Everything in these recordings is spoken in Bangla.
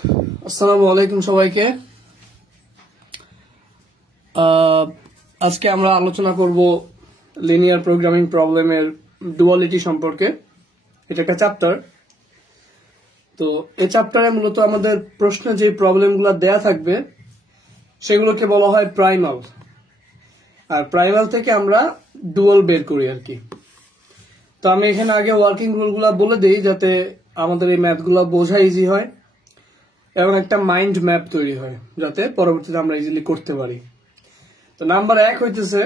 আসসালামু আলাইকুম সবাইকে। আজকে আমরা আলোচনা করব লিনিয়ার প্রোগ্রামিং প্রবলেমের ডুয়ালিটি সম্পর্কে। এটা একটা চ্যাপ্টার। তো এই চ্যাপ্টারে মূলত আমাদের প্রশ্নে যে প্রবলেমগুলো দেয়া থাকবে সেগুলোকে বলা হয় প্রাইমাল, আর প্রাইমাল থেকে আমরা ডুয়াল বের করি আর কি। তো আমি এখানে আগে ওয়ার্কিং রুলগুলো বলে দিই যাতে আমাদের এই ম্যাথগুলো বোঝা ইজি হয় এবং একটা মাইন্ড ম্যাপ তৈরি হয় যাতে পরবর্তীতে আমরা ইজিলি করতে পারি। তো নাম্বার 1 হইতেছে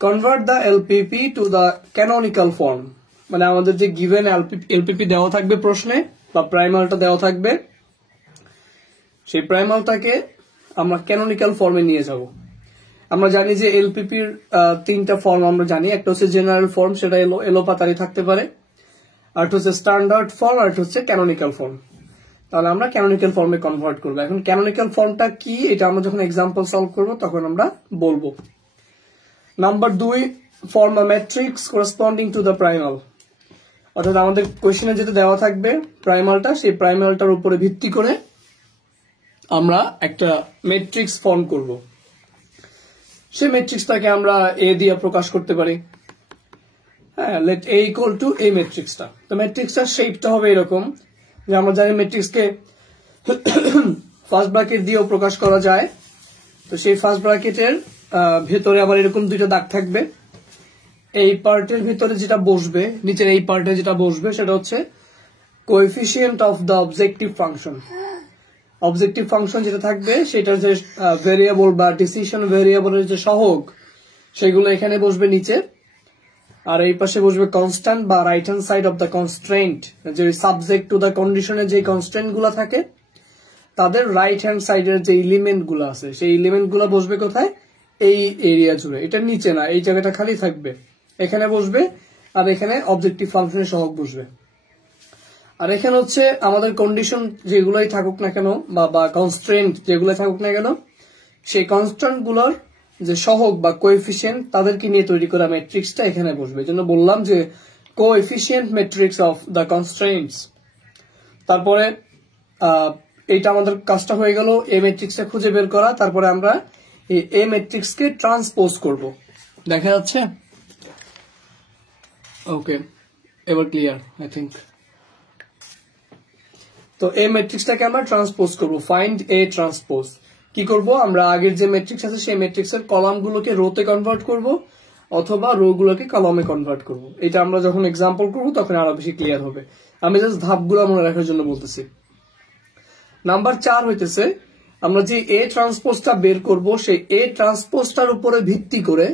convert the LPP to the canonical form. মানে আমাদের যে গিভেন এলপিপি দেওয়া থাকবে প্রশ্নে বা প্রাইমালটা দেওয়া থাকবে, সেই প্রাইমালটাকে আমরা ক্যানোনিক্যাল ফর্মে নিয়ে যাব। আমরা জানি যে এলপিপির 3টা ফর্ম আমরা জানি। একটা হচ্ছে জেনারেল ফর্ম, সেটা এলোপাতাড়ি থাকতে পারে, আর একটা হচ্ছে স্ট্যান্ডার্ড ফর্ম, আর একটা হচ্ছে ক্যানোনিক্যাল ফর্ম। তাহলে আমরা ক্যানোনিক্যাল ফর্মে কনভার্ট করবো। এখন ক্যানোনিক্যাল ফর্মটা কি এটা আমরা যখন এক্সাম্পল সলভ করব তখন আমরা বলবো। Number 2, form a matrix corresponding to the primal. অর্থাৎ আমাদের কোয়েশ্চেনে যেটা দেওয়া থাকবে প্রাইমালটা, সেই প্রাইমালটার উপরে ভিত্তি করে আমরা একটা ম্যাট্রিক্স ফর্ম করব। সেই ম্যাট্রিক্সটাকে আমরা এ দিয়ে প্রকাশ করতে পারি। হ্যাঁ, লেট এ ইকুয়াল টু এই ম্যাট্রিক্সটা। তো ম্যাট্রিক্সটার শেপটা হবে এরকম যে আমরা জানি ম্যাট্রিক্সকে ফার্স্ট ব্র্যাকেট দিয়েও প্রকাশ করা যায়। তো সেই ফার্স্ট ব্র্যাকেটের ভেতরে আবার এরকম 2টা দাগ থাকবে। এই পার্টের ভিতরে যেটা বসবে, নিচের এই পার্টে যেটা বসবে সেটা হচ্ছে coefficient of the objective function. Objective function যেটা থাকবে সেটার যে ভেরিয়েবল বা ডিসিশন ভেরিয়েবলের যে সহগ সেগুলো এখানে বসবে নিচে, আর এই পাশে বসবে কনস্ট্যান্ট বা right hand side of the constraint. যে সাবজেক্ট টু দ্য কন্ডিশনের যে কনস্ট্রেন্ট গুলা থাকে তাদের রাইট হ্যান্ড সাইডের যে এলিমেন্ট গুলো আছে সেই এলিমেন্ট গুলা বসবে কোথায়? এই এরিয়া জুড়ে। এটা নিচে না, এই জায়গাটা খালি থাকবে, এখানে বসবে, আর এখানে অবজেক্টিভ ফাংশনের সহগ বসবে। আর এখানে হচ্ছে আমাদের কন্ডিশন যেগুলোই থাকুক না কেন বা কনস্ট্রেন্ট যেগুলো থাকুক না কেন, সেই কনস্ট্যান্ট গুলোর যে সহগ বা কোএফিসিয়েন্ট তাদেরকে নিয়ে তৈরি করা ম্যাট্রিক্সটা এখানে বসবে। এই জন্য বললাম যে coefficient matrix of the constraints. তারপরে এইটা আমাদের কাজটা হয়ে গেল, এই ম্যাট্রিক্সটা খুঁজে বের করা। তারপরে আমরা এই ম্যাট্রিক্সকে ট্রান্সপোজ করব। দেখা যাচ্ছে? ওকে, এবার ক্লিয়ার আই থিঙ্ক। তো এই ম্যাট্রিক্সটাকে আমরা ট্রান্সপোজ করব। Find a transpose. কি করব? আমরা আগের যে ম্যাট্রিক্স আছে সেই ম্যাট্রিক্সের কলামগুলোকে রোতে কনভার্ট করব অথবা রো গুলোকে কলামে কনভার্ট করব। এটা আমরা যখন এক্সাম্পল করব তখন আরো বেশি ক্লিয়ার হবে। আমি জাস্ট ধাপগুলো মনে রাখার জন্য বলতেছি। নাম্বার 4 হইতেছে আমরা যে এ ট্রান্সপোজটা বের করব সেই এ ট্রান্সপোজটার উপরে ভিত্তি করে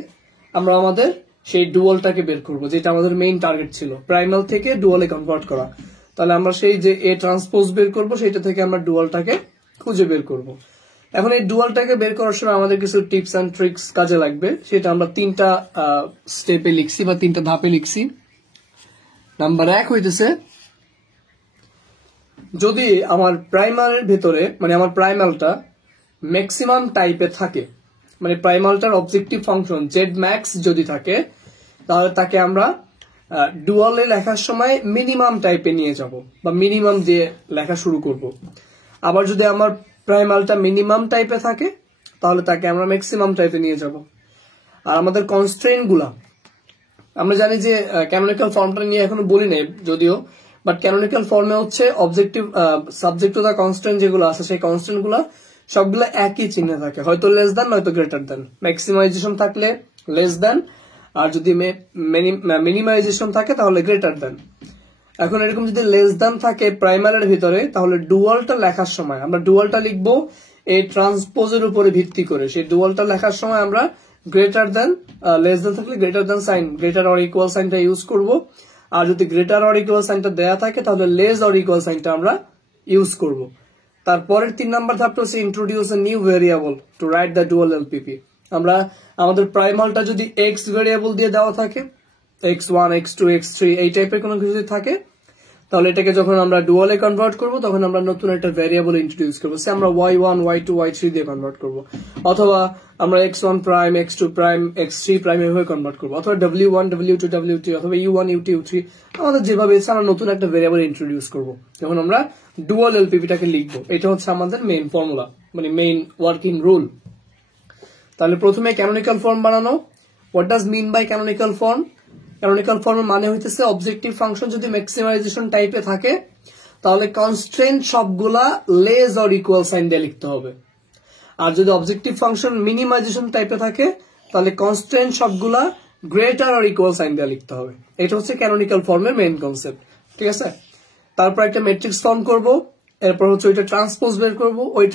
আমরা আমাদের সেই ডুয়ালটাকে বের করব, যেটা আমাদের মেইন টার্গেট ছিল, প্রাইমাল থেকে ডুয়ালে কনভার্ট করা। তাহলে আমরা সেই যে এ ট্রান্সপোজ বের করব সেটা থেকে আমরা ডুয়ালটাকে খুঁজে বের করব। এখন এই ডুয়ালটাকে বের করার সময় আমাদের কিছু টিপস এন্ড ট্রিক্স কাজে লাগবে, সেটা আমরা 3টা স্টেপে লিখছি বা 3টা ধাপে লিখছি। নাম্বার 1 হইতেছে যদি আমার প্রাইমালের ভেতরে মানে আমার প্রাইমালটা ম্যাক্সিমাম টাইপে থাকে, মানে প্রাইমালটার অবজেক্টিভ ফাংশন জেড ম্যাক্স যদি থাকে, তাহলে তাকে আমরা ডুয়ালে লেখার সময় মিনিমাম টাইপে নিয়ে যাব বা মিনিমাম দিয়ে লেখা শুরু করব। আবার যদি আমার প্রাইমালটা মিনিমাম টাইপে থাকে তাহলে তাকে আমরা ম্যাক্সিমাম টাইপে নিয়ে যাব। আর আমাদের কনস্ট্রেন্ট গুলা আমরা জানি যে ক্যানোনিক্যাল ফর্মটা নিয়ে এখনো বলি নাই যদিও, বাট ক্যানোনিক্যাল ফর্মে হচ্ছে objective subject to the constraint যেগুলো আছে সেই কনস্ট্রেন্ট গুলা সবগুলো একই চিহ্নে থাকে, হয়তো লেস দেন নয়তো গ্রেটার দেন। ম্যাক্সিমাইজেশন থাকলে লেস দেন, আর যদি মিনিমাইজেশন থাকে তাহলে গ্রেটার দেন। এখন এরকম যদি লেস দেন থাকে প্রাইমারের ভিতরে তাহলে ডুয়ালটা লেখার সময় আমরা ডুয়ালটা লিখবো এই ট্রান্সপোজের উপরে ভিত্তি করে। সেই ডুয়ালটা লেখার সময় আমরা গ্রেটার দেন, লেস দেন থাকলে greater than sign, greater or equal সাইনটা ইউজ করব। আর যদি গ্রেটার অর ইকুয়াল সাইনটা দেয়া থাকে তাহলে লেস অর ইকুয়াল সাইনটা আমরা ইউজ করব। তারপরের 3 নাম্বার ধাপটা হচ্ছে introduce a new variable to write the dual LPP. আমরা আমাদের প্রাইমালটা যদি এক্স ভেরিয়েবল দিয়ে দেওয়া থাকে, x1 x2 x3 এই টাইপের কোনো কিছু থাকে, তাহলে এটাকে যখন আমরা ডুয়ালে কনভার্ট করব তখন আমরা নতুন একটা ভ্যারিয়েবল ইন্ট্রোডিউস করবো, সে আমরা y1 y2 y3 দিয়ে কনভার্ট করব, অথবা আমরা x1 prime x2 prime x3 prime এভাবে কনভার্ট করবো, অথবা w1 w2 w3 অথবা u1 u2 u3 আমাদের যেভাবে ইচ্ছা আমরা নতুন একটা ভ্যারিয়েবল ইন্ট্রোডিউস করব, যখন আমরা ডুয়াল এলপিপিটাকে লিখবো। এটা হচ্ছে আমাদের মেইন ফর্মুলা, মানে মেইন ওয়ার্কিং রুল। তাহলে প্রথমে ক্যানোনিক্যাল ফর্ম বানানো। What does mean by canonical form? Canonical ফর্মের মানে হইতেছে অবজেক্টিভ ফাংশন যদি ম্যাক্সিমাইজেশন টাইপে থাকে তাহলে কনস্ট্রেন্ট সবগুলা লেস অর ইকুয়াল সাইন দিয়ে লিখতে হবে, আর যদি অবজেক্টিভ ফাংশন মিনিমাইজেশন টাইপে থাকে তাহলে কনস্ট্রেন্ট সবগুলা গ্রেটার অর ইকুয়াল সাইন দিয়ে লিখতে হবে। এটা হচ্ছে ক্যানোনিক্যাল ফর্মের মেইন কনসেপ্ট, ঠিক আছে। তারপর একটা ম্যাট্রিক্স ফর্ম করব, এরপর হচ্ছে ওইটা ট্রান্সপোজ বের করব, ওই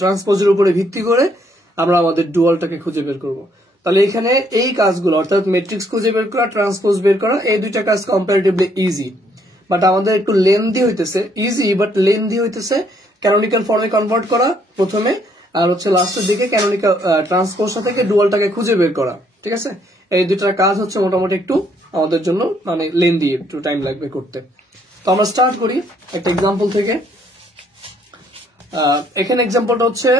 ট্রান্সপোজের উপরে ভিত্তি করে আমরা আমাদের ডুয়ালটাকে খুঁজে বের করব। তাহলে এখানে এই কাজগুলো অর্থাৎ ম্যাট্রিক্স খুঁজে বের করা, ট্রান্সপোজ বের করা, এই দুইটা কাজ কম্পারেটিভলি ইজি, বাট আমাদের একটু লেন্দি হইতেছে, ইজি বাট লেন্দি হইতেছে ক্যানোনিক্যাল ফর্মে কনভার্ট করা প্রথমে, আর হচ্ছে লাস্টের দিকে ক্যানোনিক্যাল ট্রান্সপোজটা থেকে ডুয়ালটাকে খুঁজে বের করা, ঠিক আছে। এই দুইটার কাজ হচ্ছে মোটামুটি একটু আমাদের জন্য মানে লেন্দি, একটু টাইম লাগবে করতে। তো আমরা স্টার্ট করি একটা এক্সাম্পল থেকে। এখানে এক্সাম্পলটা হচ্ছে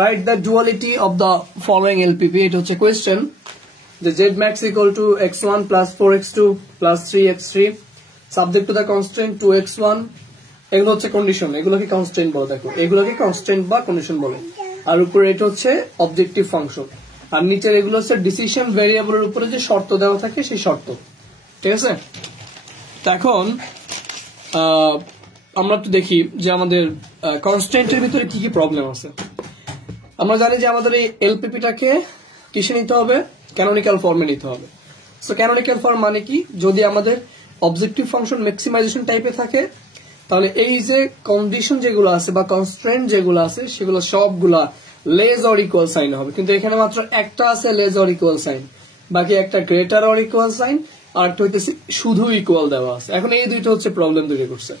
write the duality of the following LPP. এটা হচ্ছে কোয়েশ্চেন যে z max equal to x1 plus 4x2 plus 3x3 subject to the constant 2x1, এগুলো হচ্ছে কন্ডিশন, এগুলোকে কনস্ট্যান্ট বলে, দেখো এগুলোকে কনস্ট্যান্ট বা কন্ডিশন বলে, আর উপরে এটা হচ্ছে অবজেক্টিভ ফাংশন, আর নিচের এগুলো হচ্ছে ডিসিশন ভেরিয়েবলের উপরে যে শর্ত দেওয়া থাকে সেই শর্ত, ঠিক আছে। তো এখন আমরা একটু দেখি যে আমাদের কনস্ট্যান্টের ভিতরে কি কি প্রবলেম আছে। আমরা জানি যে আমাদের এই এলপিপিটাকে কিসে নিতে হবে? ক্যানোনিক্যাল ফর্মে নিতে হবে। সো ক্যানোনিক্যাল ফর্ম মানে কি? যদি আমাদের অবজেক্টিভ ফাংশন ম্যাক্সিমাইজেশন টাইপে থাকে তাহলে এই যে কন্ডিশন যেগুলো আছে বা কনস্ট্রেন্ট যেগুলো আছে সেগুলো সবগুলা লেস অর ইকুয়াল সাইন হবে, কিন্তু এখানে মাত্র একটা আছে লেস অর ইকুয়াল সাইন, বাকি একটা গ্রেটার অর ইকুয়াল সাইন, আর একটা হইতেছে শুধু ইকুয়াল দেওয়া আছে। এখন এই দুইটা হচ্ছে প্রবলেম তৈরি করছে,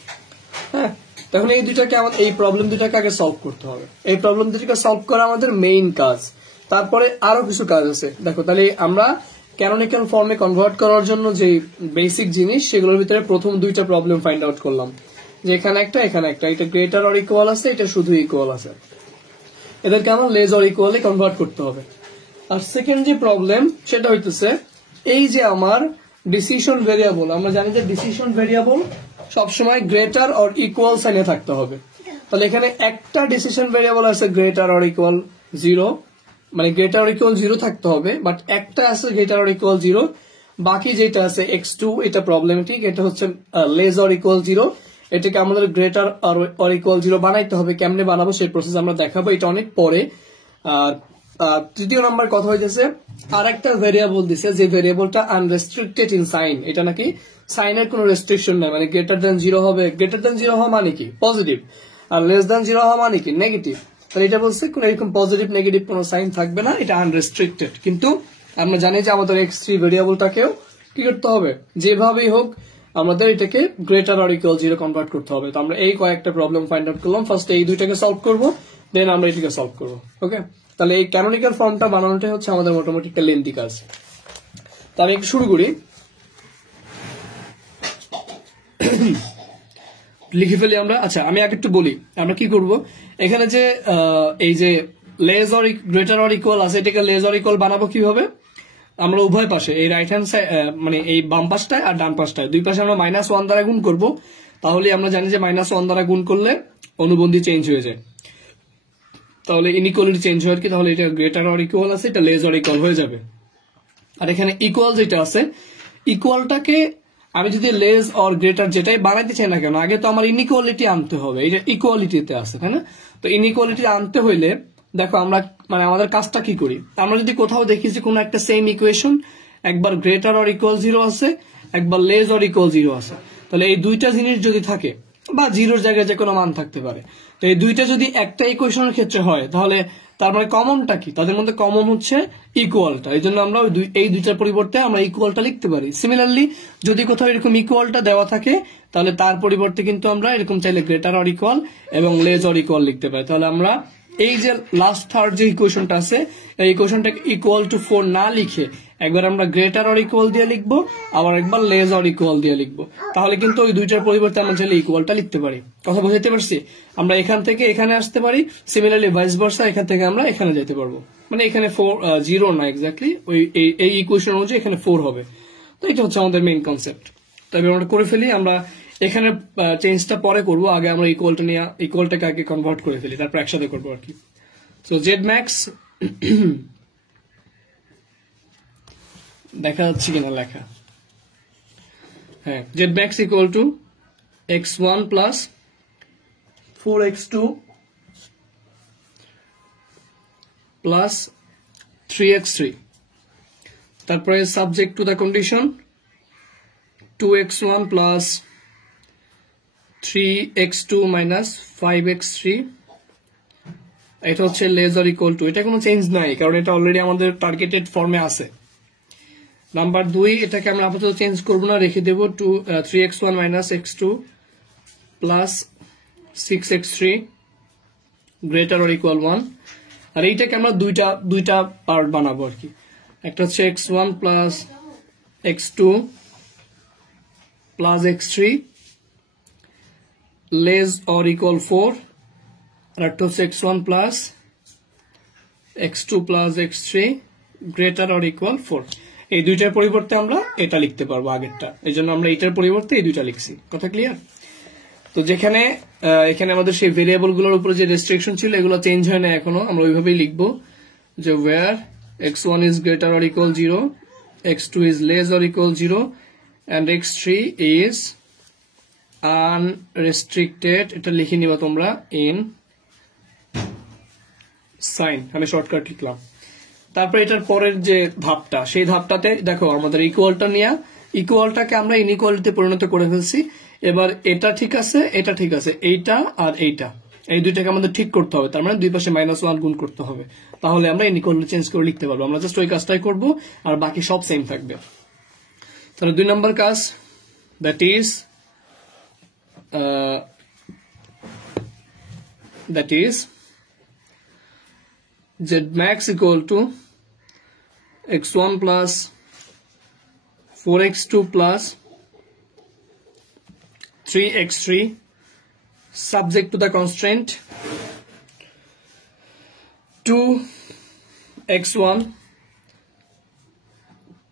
হ্যাঁ। তখন এই দুইটাকে আমাদের এই প্রবলেম দুইটাকে আগে সলভ করতে হবে, এই প্রবলেম দুইটাকে সলভ করা আমাদের মেইন কাজ। তারপরে আরো কিছু কাজ আছে, দেখো। তাহলে আমরা ক্যানোনিক্যাল ফর্মে কনভার্ট করার জন্য যে বেসিক জিনিস সেগুলোর ভিতরে প্রথম দুইটা প্রবলেম ফাইন্ড আউট করলাম, যে এখানে একটা এখানে একটা, এটা গ্রেটার অর ইকুয়াল আছে, এটা শুধু ইকুয়াল আছে, এদেরকে আমরা লেস অর ইকুয়ালে কনভার্ট করতে হবে। আর সেকেন্ড যে প্রবলেম সেটা হইতেছে এই যে আমার ডিসিশন ভেরিয়েবল, আমরা জানি যে ডিসিশন ভেরিয়েবল সবসময় গ্রেটার অর ইকুয়াল সাইনে থাকতে হবে। তাহলে এখানে একটা ডিসিশন ভেরিয়েবল আছে গ্রেটার অর ইকুয়াল 0, মানে গ্রেটার অর ইকুয়াল 0 থাকতে হবে, বাট একটা আছে গ্রেটার অর ইকুয়াল 0, বাকি যেটা আছে x2 এটা প্রবলেমেটিক, এটা হচ্ছে লেস অর ইকুয়াল 0, এটাকে আমাদের গ্রেটার অর ইকুয়াল 0 বানাইতে হবে। কেমনে বানাবো সেই প্রসেস আমরা দেখাবো, এটা অনেক পরে। আর তৃতীয় নাম্বার কথা হইতেছে আর একটা ভেরিয়েবল দিছে যে ভেরিয়েবলটা আনরেস্ট্রিক্টেড ইন সাইন, এটা নাকি সাইনের কোনো রেস্ট্রিকশন নাই, মানে গ্রেটার দেন 0 হবে, গ্রেটার দেন 0 হওয়া মানে কি পজিটিভ, আর লেস দেন 0 হওয়া মানে কি নেগেটিভ। তাহলে এটা বলছে কোন এরকম পজিটিভ নেগেটিভ কোনো সাইন থাকবে না, এটা আনরেস্ট্রিক্টেড। কিন্তু আমরা জানি যে আমাদের x3 ভেরিয়েবলটাকেও কি করতে হবে, যেভাবেই হোক আমাদের এটাকে গ্রেটার অর ইকুয়াল 0 কনভার্ট করতে হবে। তো আমরা এই কয়েকটা প্রবলেম ফাইন্ড আউট করলাম, ফার্স্ট এই দুইটাকে সলভ করবো, দেন আমরা এটাকে সলভ করবো, ওকে। তাহলে এই ক্যানোনিক্যাল ফর্মটা বানানোটাই হচ্ছে আমাদের মোটামুটি একটা লেন্থি কাজ। তো আমি একটু শুরু করি, লিখে ফেলি আমরা। আচ্ছা, আমি আগে একটু বলি আমরা কি করব। এখানে যে এই যে less or greater or equal আছে, এটাকে লেস অর ইকুয়াল বানাবো কিভাবে? আমরা উভয় পাশে এই রাইট হ্যান্ড সাইড মানে এই বাম পাশটায় আর ডান পাশটায় দুই পাশে আমরা -1 দ্বারা গুণ করব। তাহলে আমরা জানি যে -1 দ্বারা গুণ করলে অনুবন্ধী চেঞ্জ হয়ে যায়, তাহলে ইনইকুয়ালিটি চেঞ্জ হয় কি, তাহলে এটা গ্রেটার অর ইকুয়াল আছে, এটা লেস অর ইকুয়াল হয়ে যাবে। আর এখানে ইকুয়াল যেটা আছে, ইকুয়ালটাকে আমি যদি লেস অর গ্রেটার যেটাই বানাইতে চাই না কেন, আগে তো আমার ইনইকুয়ালিটি আনতে হবে, এটা ইকুয়ালিটিতে আছে, তাই না? তো ইনইকুয়ালিটি আনতে হইলে দেখো আমরা মানে আমাদের কাজটা কি করি, আমরা যদি কোথাও দেখি যে কোনো একটা সেম ইকুয়েশন একবার গ্রেটার অর ইকুয়াল 0 আছে, একবার লেস অর ইকুয়াল 0 আছে, তাহলে এই দুইটা জিনিস যদি থাকে বা 0-র জায়গায় যে কোনো মান থাকতে পারে, তো এই দুইটা যদি একটা ইকুয়েশনের ক্ষেত্রে হয় তাহলে তার মানে কমনটা কি? তাদের মধ্যে কমন হচ্ছে ইকুয়ালটা, এই জন্য আমরা এই দুইটার পরিবর্তে আমরা ইকুয়ালটা লিখতে পারি। সিমিলারলি যদি কোথাও এরকম ইকুয়ালটা দেওয়া থাকে তাহলে তার পরিবর্তে কিন্তু আমরা এরকম চাইলে গ্রেটার অর ইকুয়াল এবং লেস অর ইকুয়াল লিখতে পারি। তাহলে আমরা এই যে লাস্ট থার্ড যে ইকুয়েশনটা আছে এই ইকুয়েশনটাকে ইকুয়াল টু 4 না লিখে একবার আমরা গ্রেটার অর ইকুয়াল দিয়ে লিখবো, আবার একবার লেস অর ইকুয়াল দিয়ে লিখবো। তাহলে কিন্তু ওই দুইটার পরিবর্তে আমরা চাইলে ইকুয়ালটা লিখতে পারি। কথা বুঝতে পারছি? আমরা এখান থেকে এখানে আসতে পারি, সিমিলারলি ভাইস ভার্সা এখান থেকে আমরা এখানে যেতে পারবো। মানে এখানে 0 না এক্স্যাক্টলি, ওই এই ইকুয়েশন অনুযায়ী এখানে 4 হবে। তো এটা হচ্ছে আমাদের মেইন কনসেপ্ট। তবে আমরা করে ফেলি, আমরা এখানে চেঞ্জটা পরে করবো, আগে আমরা ইকুয়ালটাকে আগে কনভার্ট করে ফেলি, তারপর একসাথে করবো আর কি। সো জেড ম্যাক্স দেখা যাচ্ছে কিনা লেখা, হ্যাঁ, Z max equal to x1 plus 4x2 plus 3x3, তারপরে subject to the condition 2x1 plus 3x2 minus 5x3, এটা হচ্ছে লেস অর ইকুয়াল টু। এটা কোনো চেঞ্জ নাই কারণ এটা অলরেডি আমাদের টার্গেটেড ফর্মে আছে। নাম্বার 2, এটাকে আমরা আপাতত চেঞ্জ করবো না, রেখে দেবো 3x1 minus x2 plus 6x3 greater or equal 1। আর এইটাকে আমরা দুইটা পার্ট বানাবো আর কি। একটা হচ্ছে x1 plus x2 plus x3 less or equal 4, আর একটা হচ্ছে x1 plus x2 plus x3 greater or equal 4। এই দুইটার পরিবর্তে আমরা এটা লিখতে পারবো আগেরটা, এই জন্য আমরা এটার পরিবর্তে এই দুইটা লিখছি। কথা ক্লিয়ার? তো যেখানে এখানে আমাদের সেই ভেরিয়েবল গুলোর উপরে যে রেস্ট্রিকশন ছিল এগুলো চেঞ্জ হয় না এখনো, আমরা ওইভাবেই লিখবো যে where x1 is greater or equal 0, x2 is less or equal 0 and x3 is unrestricted। এটা লিখে নিবা তোমরা in সাইন, আমি শর্টকাট লিখলাম। তারপর এটার পরের যে ধাপটা, সেই ধাপটাতে দেখো আমাদের ইকুয়ালটা নিয়ে ইকুয়ালটাকে আমরা ইনইকুয়ালিটিতে পরিণত করে ফেলছি। এবার এটা ঠিক আছে, এটা ঠিক আছে, এইটা আর এইটা, এই দুইটাকে আমাদের ঠিক করতে হবে। তার মানে দুই পাশে -1 গুণ করতে হবে, তাহলে আমরা ইনইকুয়ালিটি চেঞ্জ করে লিখতে পারবো। আমরা জাস্ট ওই কাজটাই করবো, আর বাকি সব সেম থাকবে। তাহলে 2 নম্বর কাজ, that is z max equal to x1 plus 4x2 plus 3x3 subject to the constraint 2x1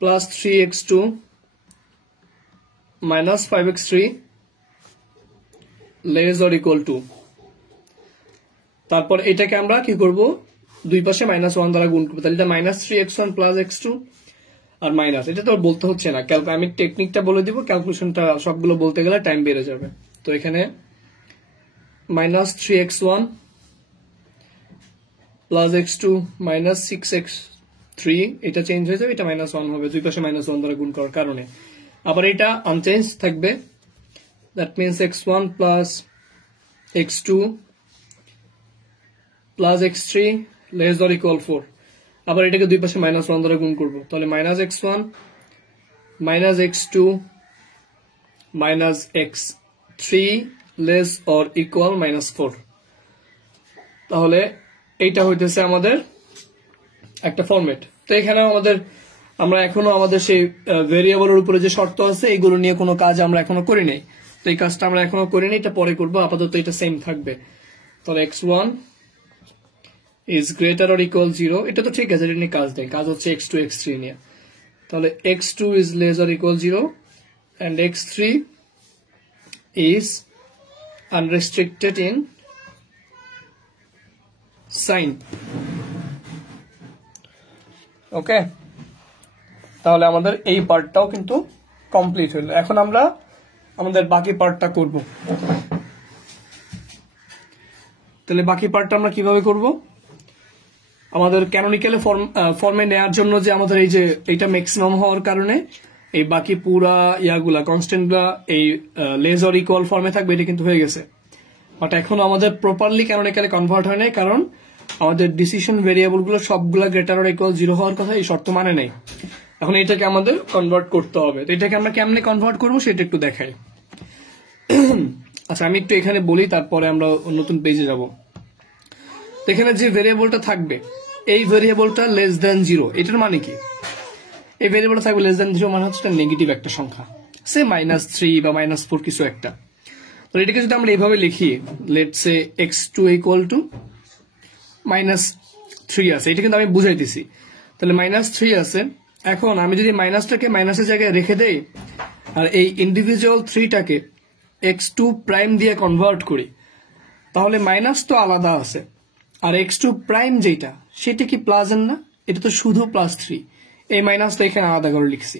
plus 3x2 minus 5x3 less or equal to। তারপর এটাকে আমরা কি করব, দুই পাশে -1 দ্বারা গুণ করবো, তাহলে এটা -3x1 প্লাস x2 আর মাইনাস, এটা তো বলতে হচ্ছে না, আমি টেকনিকটা বলে দিব, ক্যালকুলেশনটা সবগুলো বলতে গেলে টাইম বেড়ে যাবে। তো এখানে -3x1 plus x2 minus 6x3, এটা চেঞ্জ হয়ে যাবে, এটা -1 হবে দুই পাশে -1 দ্বারা গুণ করার কারণে। আবার এটা আনচেঞ্জ থাকবে, that means x1 plus x2 plus x3 less or equal 4। আবার এটাকে দুই পাশে -1 দ্বারা গুণ করবো, তাহলে -x1 minus x2 minus x3 less or equal -4। তাহলে এইটা হইতেছে আমাদের একটা ফরম্যাট। তো এখানে আমরা এখনো আমাদের সেই ভেরিয়েবলের উপরে যে শর্ত আছে এইগুলো নিয়ে কোনো কাজ আমরা এখনো করি নাই। তো এই কাজটা আমরা এখনো করি নাই, এটা পরে করবো, আপাতত এটা সেম থাকবে। তাহলে x1 is greater or equal 0, এটা তো ঠিক আছে, এটা নিয়ে কাজ নেই, কাজ হচ্ছে x2 x3 নিয়ে। তাহলে x2 is less or equal 0 and x3 is unrestricted in sign। ওকে, তাহলে আমাদের এই পার্টটাও কিন্তু কমপ্লিট হলো। এখন আমরা আমাদের বাকি পার্টটা করব। তাহলে বাকি পার্টটা আমরা কিভাবে করব, আমাদের ক্যানোনিক্যাল ফর্মে নেওয়ার জন্য যে আমাদের এই যে এইটা ম্যাক্সিমাম হওয়ার কারণে এই বাকি পুরা ইয়াগুলা কনস্ট্যান্টগুলা এই লেস অর ইকুয়াল ফর্মে থাকবে, এটা কিন্তু হয়ে গেছে। বাট এখন আমাদের প্রপারলি ক্যানোনিক্যালে কনভার্ট হয় নাই, কারণ আমাদের ডিসিশন ভেরিয়েবল গুলো সবগুলা গ্রেটার অর ইকুয়াল 0 হওয়ার কথা, এই শর্ত মানে নেই। এখন এটাকে আমাদের কনভার্ট করতে হবে। তো এটাকে আমরা কেমনে কনভার্ট করবো সেটা একটু দেখাই। আচ্ছা, আমি একটু এখানে বলি, তারপরে আমরা নতুন পেজে যাব। তো এখানে যে ভেরিয়েবলটা থাকবে এই ভেরিয়েবলটা লেস দেন 0, এটার মানে কি? এই ভেরিয়েবলটা থাকবে লেস দেন 0 মানে হচ্ছে নেগেটিভ একটা সংখ্যা, সে -3 বা -4 কিছু একটা। তো এটাকে যদি আমরা এইভাবে লিখি, লেটস সে x2 = -3 আছে, এটা কিন্তু আমি বুঝাইতেছি। তাহলে -3 আছে। এখন আমি যদি মাইনাসটাকে মাইনাসের জায়গায় রেখে দেই আর এই ইন্ডিভিজুয়াল 3টাকে x2 প্রাইম দিয়ে কনভার্ট করি, তাহলে মাইনাস তো আলাদা আছে, আর x2 প্রাইম যেটা সেটা কি প্লাস এর না? এটা তো শুধু +3, এই মাইনাসটা এখানে আলাদা করে লিখছি।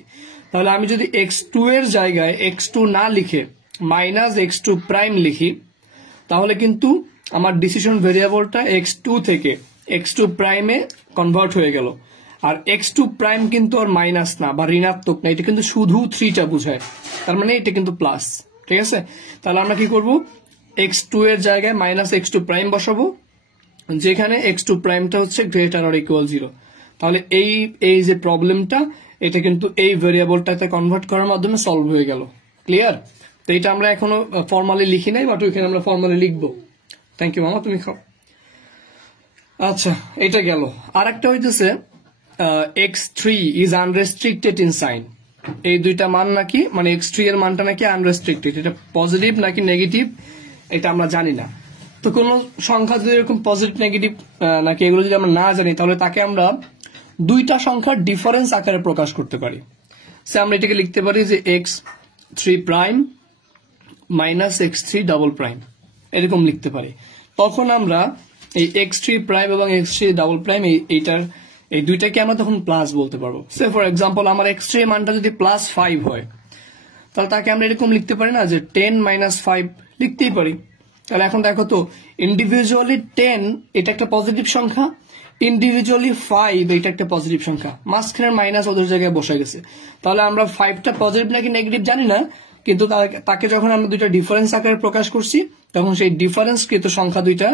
তাহলে আমি যদি x2 এর জায়গায় x2 না লিখে -x2 প্রাইম লিখি, তাহলে কিন্তু আমার ডিসিশন ভেরিয়েবলটা x2 থেকে x2 প্রাইমে কনভার্ট হয়ে গেল। আর x2 প্রাইম কিন্তু আর মাইনাস না বা ঋণাত্মক না, এটা কিন্তু শুধু 3টা বোঝায়, তার মানে এটা কিন্তু প্লাস। ঠিক আছে, তাহলে আমরা কি করব, x2 এর জায়গায় -x2 প্রাইম বসাবো, যেখানে x2 প্রাইমটা হচ্ছে > 0। তাহলে এই যে প্রবলেমটা, এটা কিন্তু এই ভেরিয়েবলটাতে কনভার্ট করার মাধ্যমে সলভ হয়ে গেল। ক্লিয়ার? তো এটা আমরা এখনো ফর্মালি লিখি নাই, বাট ওইখানে আমরা ফর্মালি লিখবো। থ্যাংক ইউ মামা, তুমি খাও। আচ্ছা, এটা গেল। আর একটা হইতেছে x3 is unrestricted in sign. এই দুইটা মান নাকি, মানে x3 এর মানটা নাকি আনরেস্ট্রিক্টেড, এটা পজিটিভ নাকি নেগেটিভ এটা আমরা জানি না। তো কোন সংখ্যা যদি এরকম পজিটিভ নেগেটিভ নাকি এগুলো যদি আমরা না জানি, তাহলে তাকে আমরা দুইটা সংখ্যার ডিফারেন্স আকারে প্রকাশ করতে পারি। সে আমরা এটাকে লিখতে পারি যে x3 prime -x3 double prime, এরকম লিখতে পারি। তখন আমরা এই x3 প্রাইম এবং x3 ডাবল প্রাইম এই দুইটাকে আমরা তখন প্লাস বলতে পারবো। সে ফর এক্সাম্পল আমার x3 মানটা যদি +5 হয়, তাহলে তাকে আমরা এরকম লিখতে পারি না যে 10 - 5 লিখতেই পারি। তাহলে এখন দেখো তো, ইন্ডিভিজুয়ালি 10 এটা একটা পজিটিভ সংখ্যা, ইন্ডিভিজুয়ালি 5 এটা একটা পজিটিভ সংখ্যা, মাঝখানের মাইনাস ওদের জায়গায় বসে গেছে। তাহলে আমরা 5টা পজিটিভ নাকি নেগেটিভ জানি না, কিন্তু তাকে যখন আমরা দুইটা ডিফারেন্স আকারে প্রকাশ করছি, তখন সেই ডিফারেন্স কৃত সংখ্যা দুইটা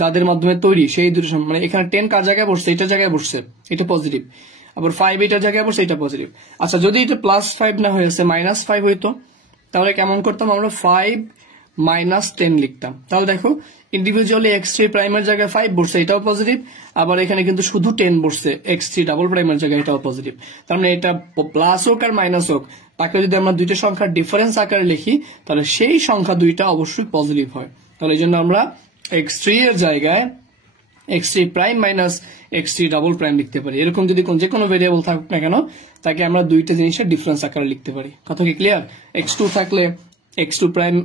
যাদের মাধ্যমে তৈরি, সেই দুটো মানে এখানে 10 কার জায়গায় বসছে, এটা জায়গায় বসছে, এটা পজিটিভ, আবার 5 এটার জায়গায় বসছে, এটা পজিটিভ। আচ্ছা, যদি এটা +5 না হয়েছে -5 হইতো, তাহলে কেমন করতাম আমরা, 5 - 10 লিখতাম। তাহলে দেখো, ইন্ডিভিজুয়ালি x3 প্রাইমের জায়গায় 5 বসছে, এটাও পজিটিভ, আবার এখানে কিন্তু শুধু 10 বসছে x3 ডাবল প্রাইমের জায়গায়, এটাও পজিটিভ। তার মানে এটা প্লাস হোক আর মাইনাস হোক, তাকে যদি আমরা দুইটা সংখ্যার ডিফারেন্স আকারে লিখি, তাহলে সেই সংখ্যা দুইটা অবশ্যই পজিটিভ হয়। তাহলে এই জন্য আমরা x3 এর জায়গায় x3 prime -x3 double prime লিখতে পারি। এরকম যদি যে কোনো ভেরিয়েবল থাকুক না কেন, তাকে আমরা দুইটা জিনিসের ডিফারেন্স আকারে লিখতে পারি। কথা কি ক্লিয়ার? x2 থাকলে x2 prime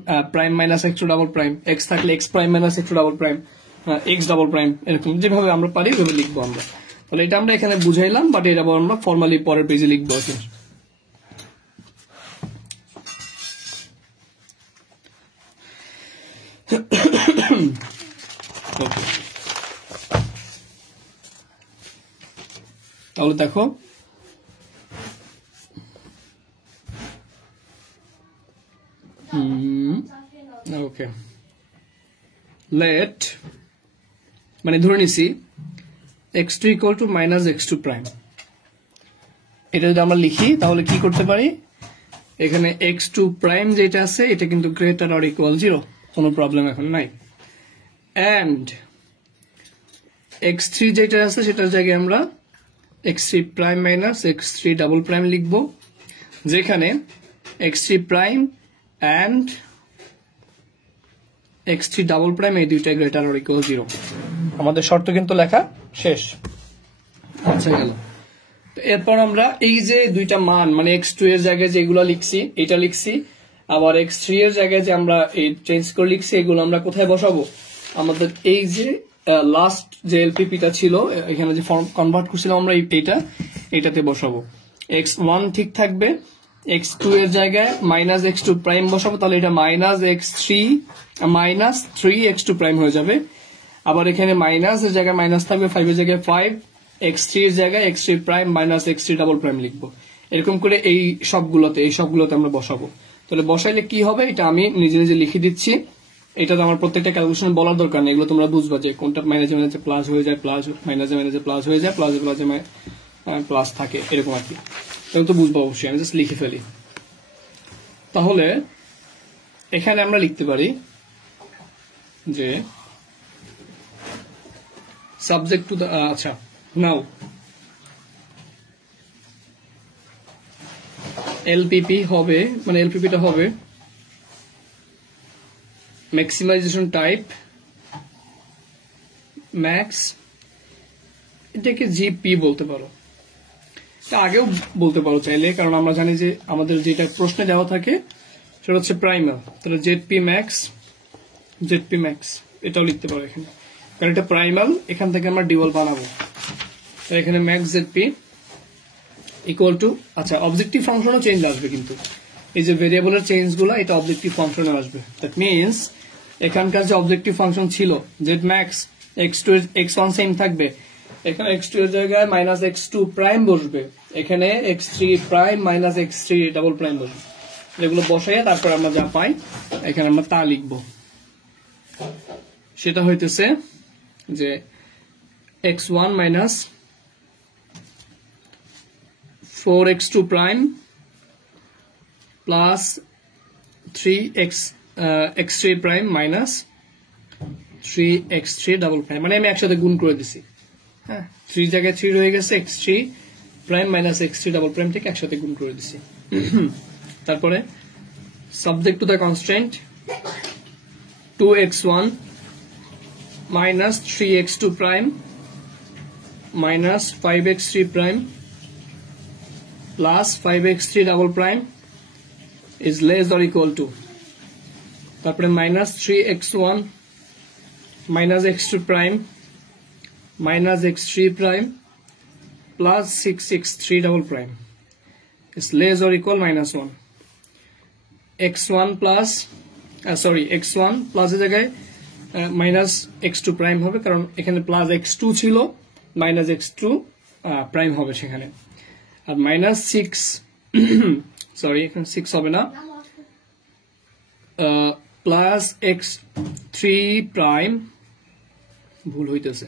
-x2 double prime, x থাকলে x prime -x2 double prime, x double prime, এরকম যেভাবে আমরা পারি ওইভাবে লিখবো আমরা। তাহলে এটা আমরা এখানে বুঝাইলাম, বাট এটা আমরা ফর্মালি পরের পেজে লিখবো। তাহলে দেখো, ওকে, লেট মানে ধরে নিছি x2 = -x2 প্রাইম। এটা যদি আমরা লিখি, তাহলে কি করতে পারি, এখানে x2 প্রাইম যেটা আছে এটা কিন্তু > 0, কোনো প্রবলেম এখন নাই। এন্ড x3 যেটা আছে সেটার জায়গায় আমরা x3 prime -x3 double prime লিখবো, যেখানে x3 prime and x3 double prime এই দুইটা > 0। আমাদের শর্ত কিন্তু লেখা শেষ। আচ্ছা, গেল। এরপর আমরা এই যে দুইটা মান, মানে x2 এর জায়গায় যেগুলো লিখছি এটা লিখছি, আবার x3 এর জায়গায় যে আমরা এই চেঞ্জ করে লিখছি, এগুলো আমরা কোথায় বসাবো, আমাদের এই যে লাস্ট যে এলপিপিটা ছিল, এখানে যে ফর্ম কনভার্ট করছিলাম আমরা এইটাতে বসাবো। x1 ঠিক থাকবে, x2 এর জায়গায় -x2 প্রাইম বসাবো, তাহলে এটা -3x2 প্রাইম হয়ে যাবে। আবার এখানে মাইনাস এর জায়গায় মাইনাস থাকবে, 5 এর জায়গায় 5, x3 এর জায়গায় x3 prime -x3 double prime লিখবো। এরকম করে এই সবগুলোতে আমরা বসাবো। তাহলে বসাইলে কি হবে, এটা আমি নিজে নিজে লিখে দিচ্ছি। এটা তো আমার প্রত্যেকটা ক্যালকুলেশন বলার দরকার নেই, এগুলো তোমরা বুঝবা যে কোনটা মাইনাসে মাইনাসে প্লাস হয়ে যায়, প্লাস মাইনাসে মাইনাসে প্লাস হয়ে যায়, প্লাসে প্লাসে প্লাস থাকে, এরকম আর কি। এগুলো তো বুঝবো অবশ্যই, আমি জাস্ট লিখে ফেলি। তাহলে এখানে আমরা লিখতে পারি যে সাবজেক্ট টু দ্য আচ্ছা নাও এলপিপি হবে মানে এলপিপিটা হবে ম্যাক্সিমাইজেশন টাইপ ম্যাক্স, এটাকে জিপি বলতে পারো, এটা আগেও বলতে পারো চাইলে, কারণ আমরা জানি যে আমাদের যেটা প্রশ্নে দেওয়া থাকে সেটা হচ্ছে প্রাইমাল। তাহলে জেডপি ম্যাক্স এটাও লিখতে পারো এখানে, কারণ এটা প্রাইমাল, এখান থেকে আমরা ডিউয়াল বানাবো। তাহলে এখানে ম্যাক্স জেডপি ইকুয়াল টু, আচ্ছা অবজেক্টিভ ফাংশনও চেঞ্জ আসবে, কিন্তু এই যে ভেরিয়েবলের চেঞ্জ গুলো এটা অবজেক্টিভ ফাংশনে আসবে। দ্যাট মিনস এখানকার যে অবজেক্টিভ ফাংশন ছিল Z max x2 x1 same থাকবে, এখানে x2 এর জায়গায় মাইনাস x2 প্রাইম বসবে, এখানে x3 prime minus x3 double prime বসবে। এগুলো বসাইয়া তারপর আমরা যা পাই এখানে আমরা তা লিখব। সেটা হইতেছে যে x1 minus 4x2 prime plus 3x3 prime minus 3x3 double prime, মানে আমি একসাথে গুণ করে দিছি। হ্যাঁ, 3 জায়গায় 3 রয়ে গেছে, x3 prime minus x3 double prime থেকে একসাথে গুণ করে দিছি। তারপরে subject to the constant 2x1 minus 3x2 prime minus 5x3 prime plus 5x3 double prime is less or equal to, তারপরে minus 3x1 minus x2 prime minus x3 prime plus 6x3 double prime is less or equal minus 1, x1 plus x1 প্লাসের জায়গায় মাইনাস x2 প্রাইম হবে, কারণ এখানে প্লাস x2 ছিল, মাইনাস x2 প্রাইম হবে সেখানে, আর মাইনাস 6 সরি এখানে 6 হবে না, প্লাস x3 প্রাইম ভুল হইতেছে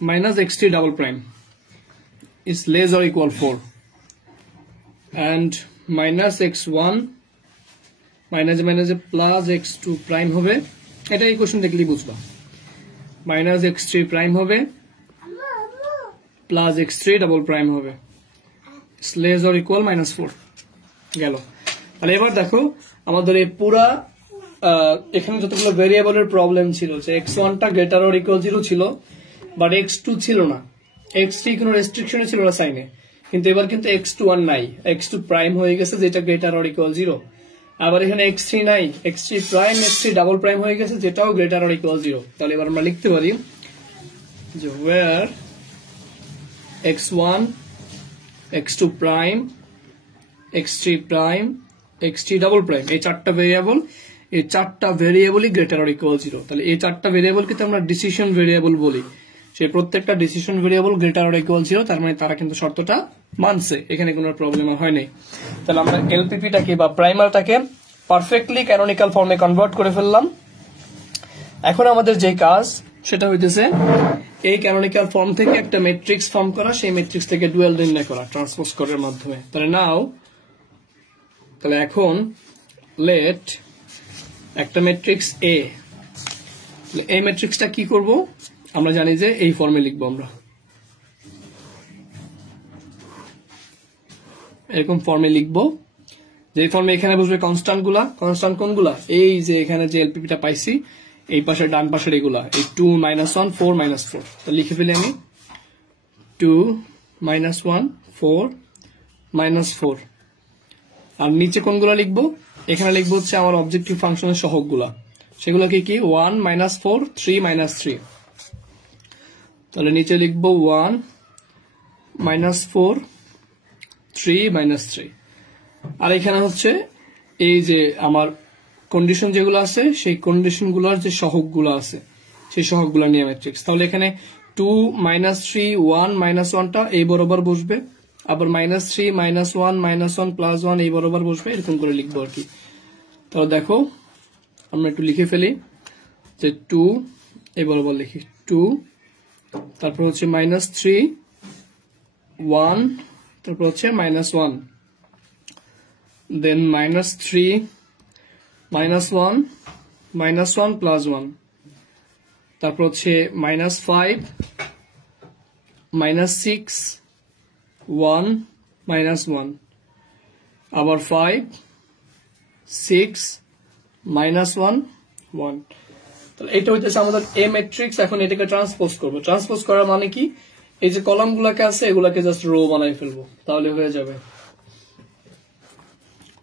minus x3 double prime is less or equal 4 and minus x1 minus মাইনাসে প্লাস x2 প্রাইম হবে, এটা এই কোশ্চেন দেখলেই বুঝবা, মাইনাস x3 প্রাইম হবে প্লাস x3 ডাবল প্রাইম হবে is less or equal minus 4 গেল। তাহলে এবার দেখো আমাদের এই পুরা এখানে যতগুলো ভেরিয়েবলের প্রবলেম ছিল যে x1 টা গ্রেটার অর ইকুয়াল 0 ছিল, বাট x2 ছিল না, x3 কোনো রেস্ট্রিকশনে ছিল না সাইনে, কিন্তু এবার কিন্তু x2 আর নাই, x2 প্রাইম হয়ে গেছে যেটা গ্রেটার অর ইকুয়াল 0, আবার এখানে x3 নাই, x3 prime x3 double prime হয়ে গেছে যেটাও গ্রেটার অর ইকুয়াল 0। তাহলে এবার আমরা লিখতে পারি যে where x1 x2 prime x3 prime x3 double prime এই চারটা ভেরিয়েবলই গ্রেটার অর ইকুয়াল 0। তাহলে এই চারটা ভেরিয়েবলকে তো আমরা ডিসিশন ভেরিয়েবল বলি, সেই প্রত্যেকটা decision variable greater or equal 0, তার মানে তারা কিন্তু শর্তটা মানছে, এখানে কোনো প্রবলেম হয় নাই। তাহলে আমরা এলপিপিটাকে বা প্রাইমালটাকে পারফেক্টলি ক্যানোনিক্যাল ফর্মে কনভার্ট করে ফেললাম। এখন আমাদের যে কাজ সেটা হইতেছে এই ক্যানোনিক্যাল ফর্ম থেকে একটা ম্যাট্রিক্স ফর্ম করা, সেই ম্যাট্রিক্স থেকে ডুয়াল নির্ণয় করা ট্রান্সপোজ করার মাধ্যমে। তাহলে এখন লেট একটা ম্যাট্রিক্স এ, এই ম্যাট্রিক্সটা কি করব আমরা জানি যে এই ফর্মে লিখবো, আমরা এরকম ফর্মে লিখবো, যে ফর্মে এখানে বসবে কনস্ট্যান্ট কোনগুলা, এই যে এখানে যে এলপিপিটা পাইছি এই পাশে ডান পাশের এগুলা, এই 2 -1 4 -4, তো লিখে ফেলি আমি 2 -1 4 -4। আর নিচে কোনগুলা লিখবো, এখানে লিখবো হচ্ছে আমার অবজেক্টিভ ফাংশনের সহগগুলা, সেগুলোকে কি 1 -4 3 -3। তাহলে নিচে লিখবো 1 -4 3 -3, আর এখানে হচ্ছে এই যে আমার কন্ডিশন যেগুলো আছে সেই কন্ডিশনগুলোর যে সহগগুলো আছে সেই সহগগুলো নিয়ে ম্যাট্রিক্স। তাহলে এখানে 2 -3 1 -1টা এই বরাবর বসবে, আবার -3 -1 -1 +1 এই বরাবর বসবে, এরকম করে লিখবো আর কি। তাহলে দেখো আমরা একটু লিখে ফেলি যে 2 এই বরাবর লিখি 2, তারপর হচ্ছে -3 1, তারপর হচ্ছে -1, দেন -3 -1 -1 +1, তারপর হচ্ছে -5 -6 1 -1 আবার 5 6 -1 1। তাহলে এটা হইতেছে আমাদের এ ম্যাট্রিক্স। এখন এটাকে ট্রান্সপোজ করব। ট্রান্সপোজ করার মানে কি, এই যে কলামগুলোকে আছে এগুলাকে জাস্ট রো বানাই ফেলবো, তাহলে হয়ে যাবে।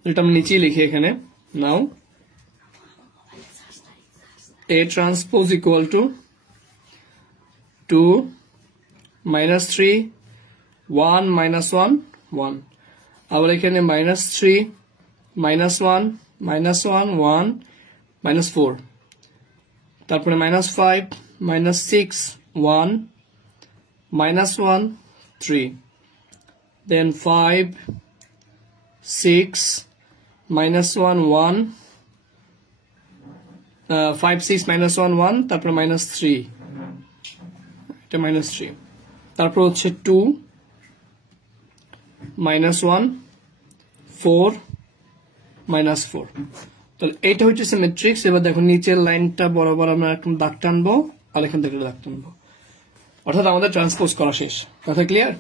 এটা আমি নিচেই লিখি এখানে, নাও A transpose equal to 2 -3 1 -1 1 আবার এখানে -3 -1 -1 1 -4 তারপরে -5 -6 1 -1 3 then 5 6 -1 1 5 6 -1 1 তারপরে -3 এটা -3 তারপর হচ্ছে 2 -1 4 -4। তাহলে এটা হচ্ছে ম্যাট্রিক্স। এবার দেখো নিচের লাইনটা বরাবর আমরা একদম দাগ টানবো আর এখান থেকে দাগ টানবো, অর্থাৎ আমাদের ট্রান্সপোজ করা শেষ। কথা ক্লিয়ার?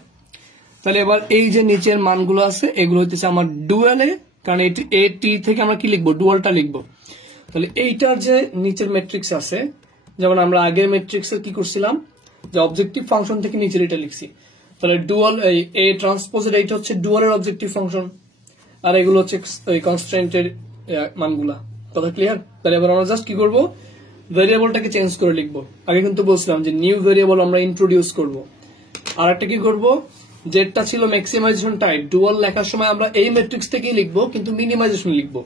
তাহলে এবার এই যে নিচের মানগুলো আছে এগুলো হচ্ছে আমার ডুয়ালে, কারণ এ টি থেকে আমরা কি লিখবো, ডুয়ালটা লিখবো। তাহলে এইটার যে নিচের ম্যাট্রিক্স আছে, যেমন আমরা আগের ম্যাট্রিক্সে কি করছিলাম, যে অবজেক্টিভ ফাংশন থেকে নিচের এটা লিখছি। তাহলে ডুয়াল এ ট্রান্সপোজের এইটা হচ্ছে ডুয়ালের অবজেক্টিভ ফাংশন, আর এগুলো হচ্ছে ওই কনস্ট্যান্টের মানগুলা। কথা ক্লিয়ার? তাহলে এবার আমরা জাস্ট কি করবো, ভেরিয়েবলটাকে চেঞ্জ করে লিখবো। আগে কিন্তু বলছিলাম যে নিউ ভেরিয়েবল আমরা ইন্ট্রোডিউস করব। আর একটা কি করবো, যেটা ছিল ম্যাক্সিমাইজেশন টাইপ, ডুয়াল লেখার সময় আমরা এই ম্যাট্রিক্স থেকেই লিখবো, কিন্তু মিনিমাইজেশন লিখবো।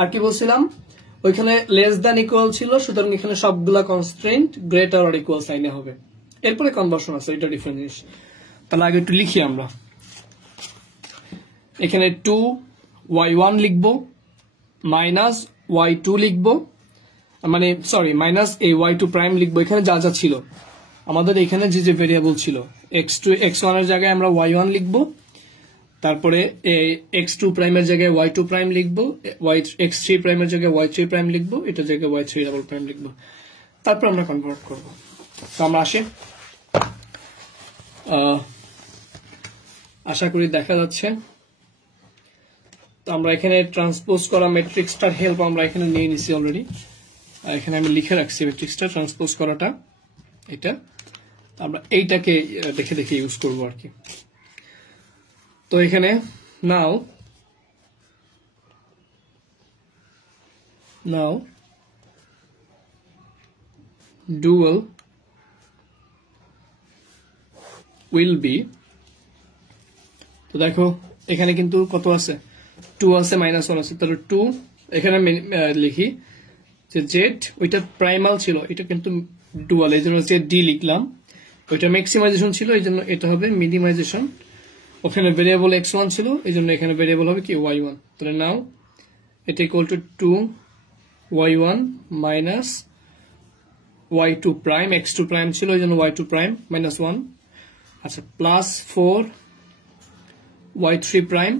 আর কি বলছিলাম, ওইখানে লেস দ্যান ইকুয়াল ছিল, সুতরাং এখানে সবগুলা কনস্ট্রেন্ট গ্রেটার অর ইকুয়াল সাইনে হবে। এরপরে কনভার্সন আছে, এটা ডিফারেন্ট জিনিস। তাহলে আগে একটু লিখি আমরা, এখানে 2y1 লিখবো, -y2 লিখবো, মানে সরি মাইনাস এই y2 প্রাইম লিখবো। এখানে যা যা ছিল আমাদের, এখানে যে যে ভেরিয়েবল ছিল, x2 x1 এর জায়গায় আমরা y1 লিখবো, তারপরে x2 প্রাইমের জায়গায় y2 প্রাইম লিখবো, x3 প্রাইমের জায়গায় y3 প্রাইম লিখবো, এটার জায়গায় y3 ডাবল প্রাইম লিখবো, তারপর আমরা কনভার্ট করবো। তো আমরা আসি, আশা করি দেখা যাচ্ছে। তো আমরা এখানে ট্রান্সপোজ করা ম্যাট্রিক্সটার হেল্প আমরা এখানে নিয়ে নিছি অলরেডি, আর এখানে আমি লিখে রাখছি ম্যাট্রিক্সটা ট্রান্সপোজ করাটা এটা। আমরা এইটাকে দেখে দেখে ইউজ করবো আর কি। তো এখানে নাও dual will be, তো দেখো এখানে কিন্তু কত আছে, 2 আছে, -1 আছে। তাহলে 2 এখানে লিখি যে জেড, ওইটা প্রাইমাল ছিল, এটা কিন্তু ডুয়াল, এই জন্য জেড ডি লিখলাম। ওইটা ম্যাক্সিমাইজেশন ছিল, এই জন্য এটা হবে মিনিমাইজেশন। ওখানে ভেরিয়েবল x1 ছিল, এই জন্য এখানে ভেরিয়েবল হবে কি y1। তাহলে নাও এটা equal to 2y1 minus y2 prime, x2 prime ছিল, এই জন্য y2 প্রাইম -1, আচ্ছা, plus 4y3 prime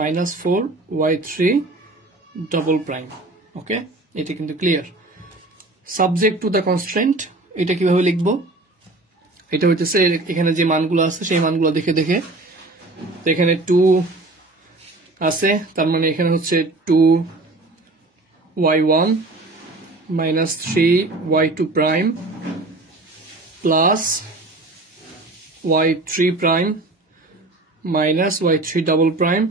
minus 4y3 double prime. Okay, এটা কিন্তু clear. Subject to the constraint, এটা কিভাবে লিখবো, এটা হইতেছে এখানে যে মানগুলো আছে সেই মানগুলো দেখে দেখে। তো এখানে 2 আছে, তার মানে এখানে হচ্ছে 2y1 minus 3y2 prime plus y3 prime minus y3 double prime.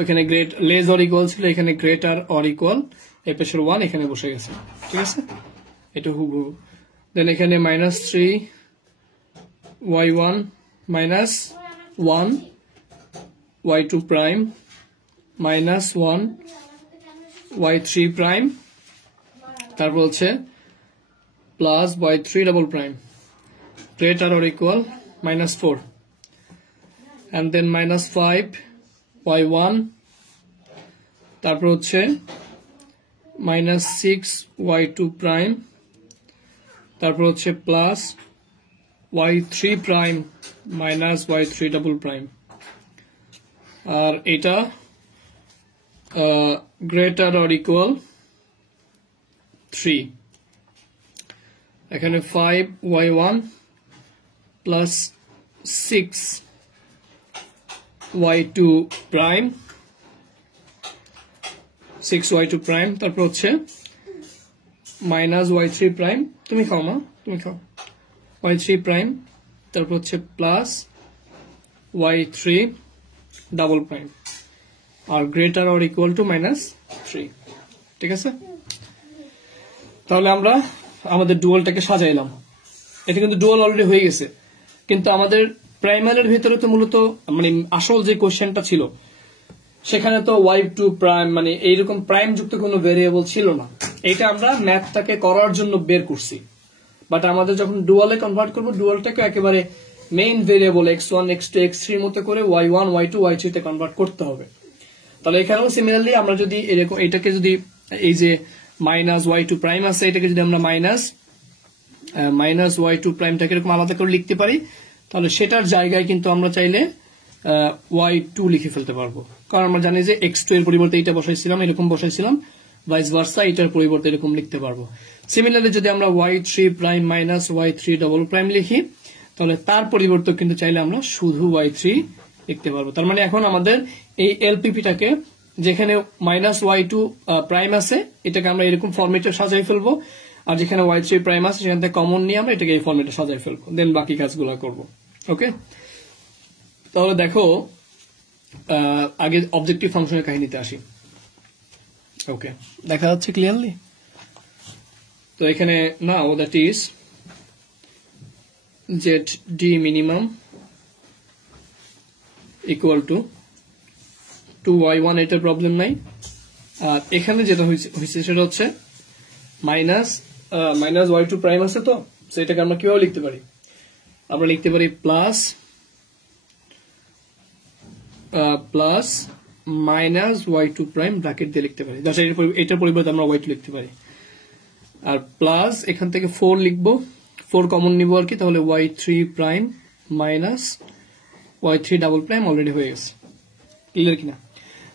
ওখানে লেস অর ইকুয়াল ছিল, এখানে গ্রেটার অর ইকুয়াল, এই পেশের 1 এখানে বসে গেছে। ঠিক আছে, এটা হুবহু। দেন এখানে -3y1 minus 1 y2 prime minus 1 y3 prime, তারপর হচ্ছে plus y3 double prime greater or equal -4, and then -5 y1, তারপর হচ্ছে -6 y2 প্রাইম, তারপর হচ্ছে plus y3 prime minus y3 double prime, আর এটা গ্রেটার অর ইকুয়াল 3, এখানে 5y1 plus 6y2 prime, 6y2 prime, তারপর হচ্ছে মাইনাস y3 প্রাইম, তুমি খাও মা, তুমি খাও, y3 প্রাইম, তারপর হচ্ছে প্লাস y3 ডাবল প্রাইম, আর গ্রেটার অর ইকুয়াল টু -3। ঠিক আছে, তাহলে আমরা আমাদের ডুয়ালটাকে সাজাইলাম। এটা কিন্তু ডুয়াল অলরেডি হয়ে গেছে, কিন্তু আমাদের প্রাইমারের ভিতরে তো মূলত মানে আসল যে কোশ্চেনটা ছিল সেখানে তো y2 প্রাইম মানে এইরকম প্রাইম যুক্ত কোনো ভেরিয়েবল ছিল না। এটা আমরা ম্যাথটাকে করার জন্য বের করছি, বাট আমাদের যখন ডুয়ালে কনভার্ট করবো ডুয়ালটাকে একেবারে main variable x1 x2 x3 এর মতো করে y1 y2 y3 তে কনভার্ট করতে হবে। তাহলে এখানেও সিমিলারলি আমরা যদি এরকম এটাকে যদি এই যে মাইনাস y2 প্রাইম আছে এটাকে যদি আমরা মাইনাস y2 প্রাইমটাকে এরকম আলাদা করে লিখতে পারি, তাহলে সেটার জায়গায় কিন্তু আমরা চাইলে y2 লিখে ফেলতে পারবো, কারণ আমরা জানি যে x2 এর পরিবর্তে এটা বসাইছিলাম, এরকম বসাইছিলাম, ভাইস ভার্সা এটার পরিবর্তে এরকম লিখতে পারবো। সিমিলারলি যদি আমরা y3 prime minus y3 double prime লিখি, তাহলে তার পরিবর্তে কিন্তু চাইলে আমরা শুধু y3 লিখতে পারবো। তার মানে এখন আমাদের এই এলপিপিটাকে যেখানে -y2 প্রাইম আছে এটাকে আমরা এরকম ফরম্যাটে সাজাই ফেলবো, আর যেখানে y3 প্রাইম আছে সেখান থেকে কমন নিয়ে আমরা এটাকে এই ফরম্যাটে সাজাই ফেলবো, দেন বাকি কাজগুলো করব। ওকে, তাহলে দেখো আগে অবজেক্টিভ ফাংশনের কাহিনীতে আসি। ওকে, দেখা যাচ্ছে ক্লিয়ারলি? তো এখানে now that is ZD minimum equal to 2y1, এটার প্রবলেম নাই। আর এখানে যেটা হয়েছে সেটা হচ্ছে মাইনাস y2 প্রাইম আছে, তো সেটাকে আমরা কিভাবে লিখতে পারি? আমরা লিখতে পারি plus minus y2 prime bracket দিয়ে লিখতে পারি, এটার পরিবর্তে আমরা y2 লিখতে পারি, আর প্লাস এখান থেকে 4 লিখবো, 4 কমন নিব আর কি, তাহলে y3 prime minus y3 double prime already হয়ে গেছে। ক্লিয়ার কিনা?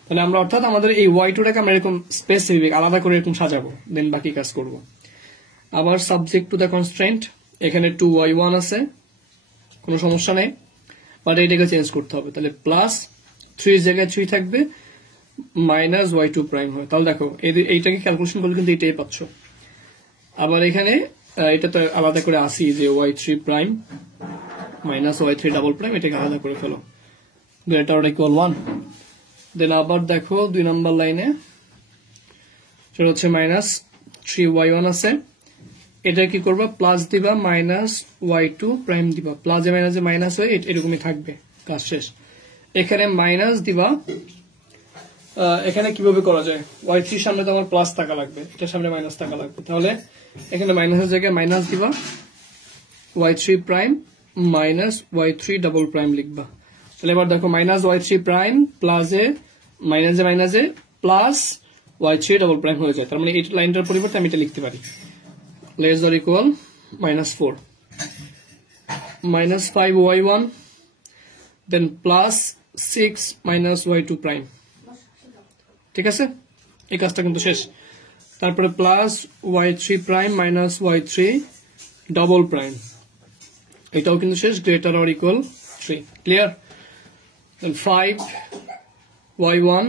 তাহলে আমরা অর্থাৎ আমাদের এই y2টাকে আমরা এরকম স্পেসিফিক আলাদা করে এরকম সাজাবো, দেন বাকি কাজ করব। আবার সাবজেক্ট টু দ্য কনস্ট্রেন্ট, এখানে 2y1 আছে, কোনো সমস্যা নেই, বাট এটাকে চেঞ্জ করতে হবে। তাহলে প্লাস 3 জায়গায় 3 থাকবে, মাইনাস y2 প্রাইম হয়। তাহলে দেখো এইটাকে ক্যালকুলেশন করলে কিন্তু এটাই পাচ্ছ। আবার এখানে এটা তো আলাদা করে আসি যে y3 prime minus y3 double prime, এটাকে আলাদা করে ফেলো, গ্রেটার অর ইকুয়াল 1। দেন আবার দেখো 2 নম্বর লাইনে সেটা হচ্ছে -3y1 আছে, এটা কি করবা? প্লাস দিবা, মাইনাস y2 প্রাইম দিবা, প্লাসে মাইনাসে মাইনাস হয়ে এরকমই থাকবে, কাজ শেষ। এখানে মাইনাস দিবা, এখানে কিভাবে করা যায়? y3 সামনে তো আমার প্লাস থাকা লাগবে, এটার সামনে মাইনাস থাকা লাগবে, তাহলে এখানে মাইনাসের জায়গায় মাইনাস দিবা, y3 prime minus y3 double prime লিখবা। তাহলে এবার দেখো মাইনাস y3 প্রাইম প্লাসে মাইনাসে প্লাস y3 ডাবল প্রাইম হয়ে যায়। তার মানে এই লাইনটার পরিবর্তে আমি এটা লিখতে পারি less or equal -4 -5y1 then plus 6 minus y2 prime. ঠিক আছে, এই কাজটা কিন্তু শেষ। তারপরে plus y3 prime minus y3 double prime, এটাও কিন্তু শেষ, greater or equal 3। Clear? Then 5y1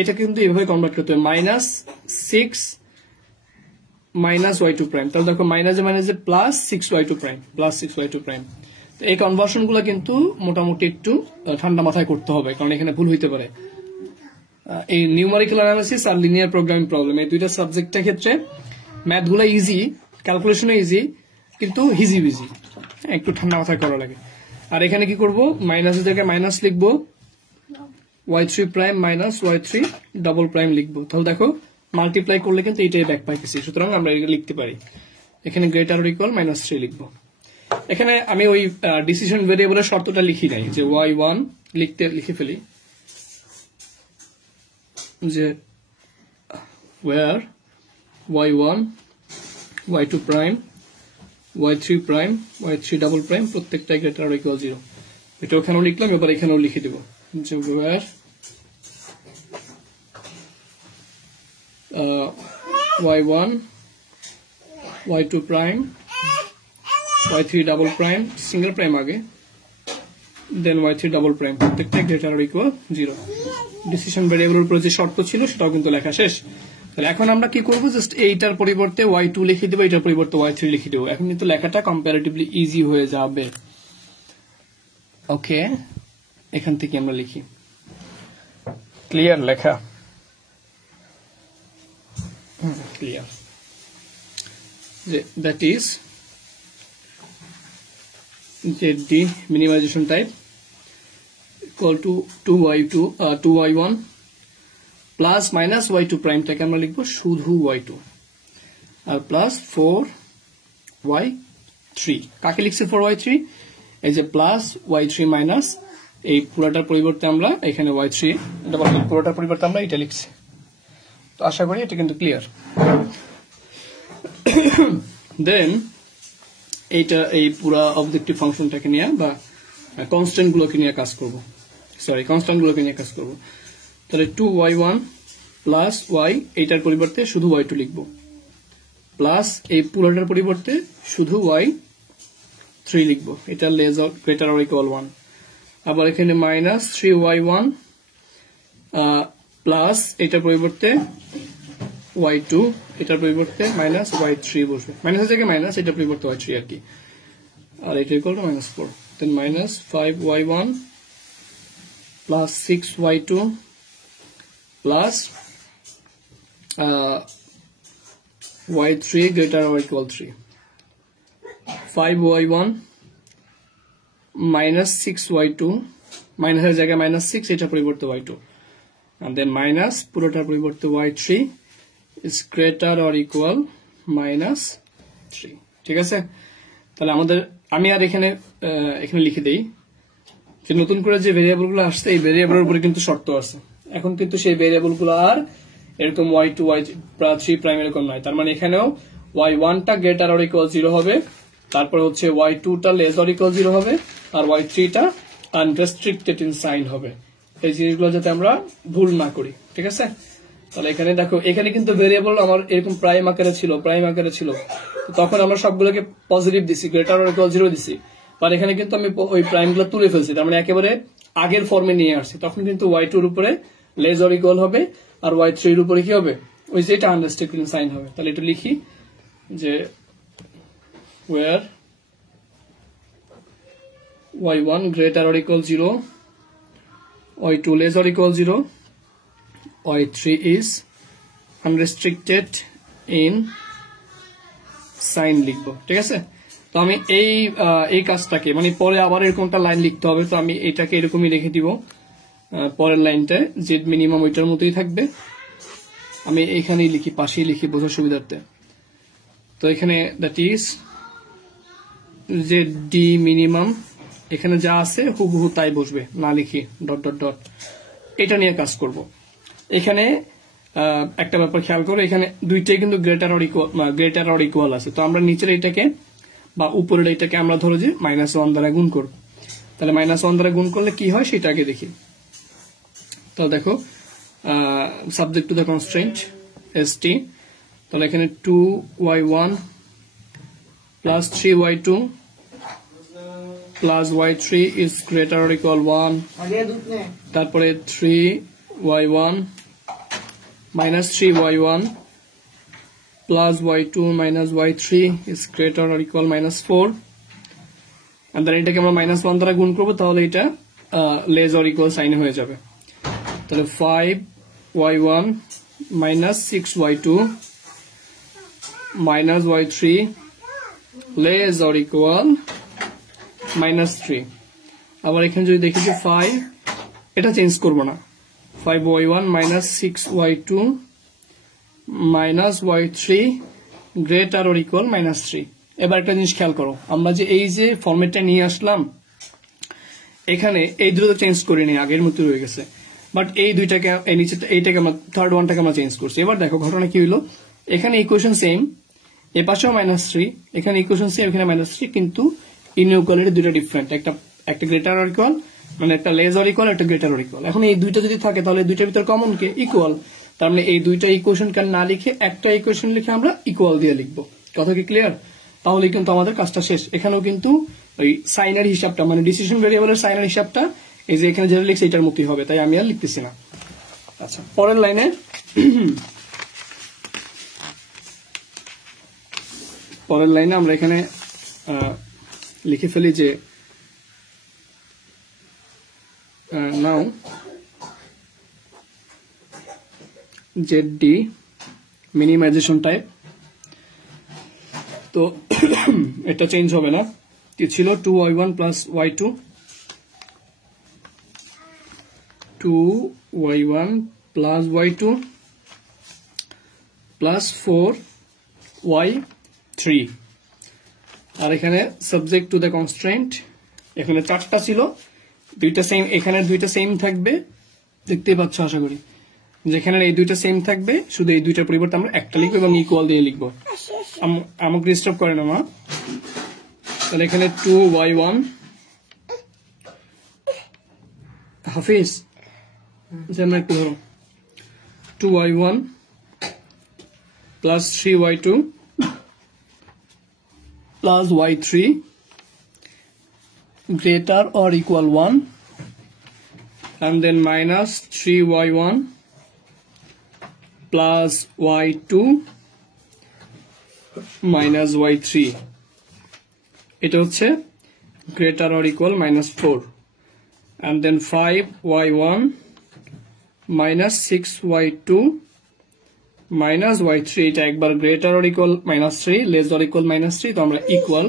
এটা কিন্তু এভাবে কনভার্ট করতে হবে, -6 মাইনাস y2 প্রাইম। তাহলে দেখো মাইনাসে plus 6y2 prime, plus 6y2 prime. তো এই কনভার্সন গুলো কিন্তু মোটামুটি একটু ঠান্ডা মাথায় করতে হবে, কারণ এখানে ভুল হইতে পারে। এই নিউমেরিক্যাল অ্যানালিসিস আর লিনিয়ার প্রোগ্রামিং প্রবলেম, এই দুইটা সাবজেক্টের ক্ষেত্রে ম্যাথ গুলো ইজি, ক্যালকুলেশনও ইজি, কিন্তু হিজি বিজি, একটু ঠান্ডা মাথায় করা লাগে। আর এখানে কি করব? মাইনাসের জায়গায় মাইনাস লিখবো, y3 prime minus y3 double prime লিখবো। তাহলে দেখো মাল্টিপ্লাই করলে কিন্তু এইটাই ব্যাক পাইতেছি, সুতরাং আমরা এটা লিখতে পারি। এখানে গ্রেটার অর ইকুয়াল -3 লিখবো। এখানে আমি ওই ডিসিশন ভেরিয়েবলের শর্তটা লিখি নাই, যে y1 লিখে ফেলি, যে where y1 y2 prime y3 prime y3 double prime প্রত্যেকটা গ্রেটার অর ইকুয়াল 0। এটা ওখানেও লিখলাম, এবার এখানেও লিখে দেব যে where y1 y2 prime y3 double prime single prime আগে দেন y3 double prime প্রত্যেকটা গ্রেটার অর ইকুয়াল 0 ডিসিশন ভেরিয়েবলের উপর যে শর্ত ছিল সেটাও কিন্তু লেখা শেষ তাহলে এখন আমরা কি করব জাস্ট এইটার পরিবর্তে y2 লিখে দেব এটার পরিবর্তে y3 লিখে দেব এখন কিন্তু লেখাটা কম্পারেটিভলি ইজি হয়ে যাবে ওকে এখান থেকে আমরা লিখি ক্লিয়ার লেখা clear that is ZD minimization type equal to 2y1 plus minus y2 prime টাকে আমরা লিখব শুধু y2 আর প্লাস 4y3 কাকে লিখছি 4y3 এই যে প্লাস y3 মাইনাস এই পুরোটার পরিবর্তে আমরা এখানে y3 এটা পুরোটার পরিবর্তে আমরা এটা লিখছি তো আশা করি এটা কিন্তু ক্লিয়ার দেন এইটা এই পুরো অবজেক্টিভ ফাংশনটাকে নিয়ে বা কনস্ট্যান্ট গুলোকে নিয়ে কাজ করব তাহলে 2y1 প্লাস y এইটার পরিবর্তে শুধু y2 লিখব প্লাস এই পুরোটার পরিবর্তে শুধু y3 লিখব এটা less or greater or equal 1 আবার এখানে মাইনাস 3y1 প্লাস এটার পরিবর্তে y2 এটার পরিবর্তে মাইনাস y3 বসবে মাইনাসের জায়গায় মাইনাস এটার পরিবর্তে y3 আর কি আর এটা equal to minus 4 then minus 5y1 plus 6y2 plus y3 greater or equal 3 5y1 minus 6y2 মাইনাসের জায়গায় মাইনাস 6 এটার পরিবর্তে y2 and then minus পুরোটার পরিবর্তে y3 is greater or equal minus 3 ঠিক আছে তাহলে আমাদের আমি আর এখানে লিখে দেই যে নতুন করে যে ভেরিয়েবল গুলো আসছে এই ভেরিয়েবলের উপরে কিন্তু শর্ত আছে এখন কিন্তু সেই ভেরিয়েবল গুলো আর এরকম y2 y3 প্রাইম এরকম নয় তার মানে এখানেও y1 টা গ্রেটার অর ইকুয়াল 0 হবে তারপর হচ্ছে y2 টা লেস অর ইকুয়াল 0 হবে আর y3 টা আনরেস্ট্রিক্টেড ইন সাইন হবে এই জিনিসগুলো যাতে আমরা ভুল না করি ঠিক আছে তাহলে এখানে দেখো এখানে কিন্তু ভেরিয়েবল আমার এরকম প্রাইম আকারে ছিল তখন আমরা সবগুলোকে পজিটিভ দিছি গ্রেটার অর ইকুয়াল 0 দিছি আর এখানে কিন্তু আমি ওই প্রাইমগুলো তুলে ফেলছি তার মানে একেবারে আগের ফর্মে নিয়ে আসছি তখন কিন্তু y2 এর উপরে লেস অর ইকুয়াল হবে আর y3 এর উপরে কি হবে ওই যে এটা আনরেস্ট্রিক্টেড ইন সাইন হবে তাহলে এটা লিখি যে where y1 greater or equal 0 y2 less or equal 0 y3 is unrestricted in sign লিখব ঠিক আছে তো আমি এই কাজটাকে মানে পরে আবার এরকমটা লাইন লিখতে হবে তো আমি এটাকে এরকমই রেখে দিব পরের লাইনটায় z মিনিমাম ওইটার মতোই থাকবে আমি এখানেই লিখি পাশেই লিখি বোঝার সুবিধার্থে তো এখানে দ্যাট ইজ ZD মিনিমাম এখানে যা আছে হুবহু তাই বসবে না লিখি ডট ডট ডট এটা নিয়ে কাজ করব এখানে একটা ব্যাপার খেয়াল করো এখানে দুইটাই কিন্তু গ্রেটার অর ইকুয়াল আছে তো আমরা নিচের এটাকে বা উপরের এটাকে আমরা ধরো যে -1 দ্বারা গুণ করব তাহলে -1 দ্বারা গুণ করলে কি হয় সেটা আগে দেখি তো দেখো subject to the constraint ST তাহলে এখানে 2y1 plus 3y2 plus y3 is greater or equal 1 তারপরে 3y1 minus 3y1 plus y2 minus y3 is greater or equal minus 4 and then এটাকে আমরা -1 দ্বারা গুণ করব তাহলে এটা less or equal সাইন হয়ে যাবে তাহলে 5y1 minus 6y2 minus y3 less or equal -3 আবার এখানে যদি দেখি যে 5 এটা চেঞ্জ করব না 5y1 minus 6y2 minus y3 greater or equal -3 এবার একটা জিনিস খেয়াল করো আমরা যে এই যে ফরম্যাটটা নিয়ে আসলাম এখানে এই দুটো চেঞ্জ করিনি আগের মতো রয়ে গেছে বাট এই দুইটাকে এই নিচেটা এইটাকে আমরা থার্ড ওয়ানটাকে আমরা চেঞ্জ করছি এবার দেখো ঘটনা কি হলো এখানে ইকুয়েশন সেম এই পাশেও -3 এখানে ইকুয়েশন সেম এখানে -3 কিন্তু ইনইকুয়ালিটি দুটো ডিফারেন্ট একটা গ্রেটার অর ইকুয়াল মানে একটা লেস অর ইকুয়াল একটা গ্রেটার অর ইকুয়াল এখন এই দুইটা যদি থাকে তাহলে দুইটার ভিতর কমন কে ইকুয়াল তার মানে এই দুইটা ইকুয়েশন কেন না লিখে একটা ইকুয়েশন লিখে আমরা ইকুয়াল দিয়ে লিখবো কথা কি ক্লিয়ার? তাহলে কিন্তু আমাদের কাজটা শেষ। এখানেও কিন্তু ওই সাইনের হিসাবটা মানে ডিসিশন ভেরিয়েবলের সাইনের হিসাবটা এই যে এখানে যেটা লিখছে এটার মতোই হবে, তাই আমি আর লিখতেছি না। আচ্ছা, পরের লাইনে আমরা এখানে লিখে ফেলি যে নাও ZD মিনিমাইজেশন টাইপ, তো এটা চেঞ্জ হবে না, কি ছিল 2y1 plus y2, 2y1 plus y2 plus 4y3, আর এখানে সাবজেক্ট টু দ্য কনস্ট্রেন্ট এখানে 4টা ছিল, দুইটা সেম, এখানে দুইটা সেম থাকবে, দেখতেই পাচ্ছ আশা করি, যেখানে এই দুইটা সেম থাকবে, শুধু এই দুইটার পরিবর্তে আমরা একটা লিখবো এবং ইকুয়াল দিয়ে লিখবো। আমাকে ডিস্টার্ব করে না মা। তাহলে এখানে 2y1 হাফিজ একটু ধরো, 2y1 plus 3y2 plus y3 greater or equal 1, and then minus 3y1 plus y2 minus y3, এটা হচ্ছে greater or equal minus 4, and then 5y1 minus 6y2 minus y3, এটা একবার greater or equal minus 3, less or equal minus 3, তো আমরা equal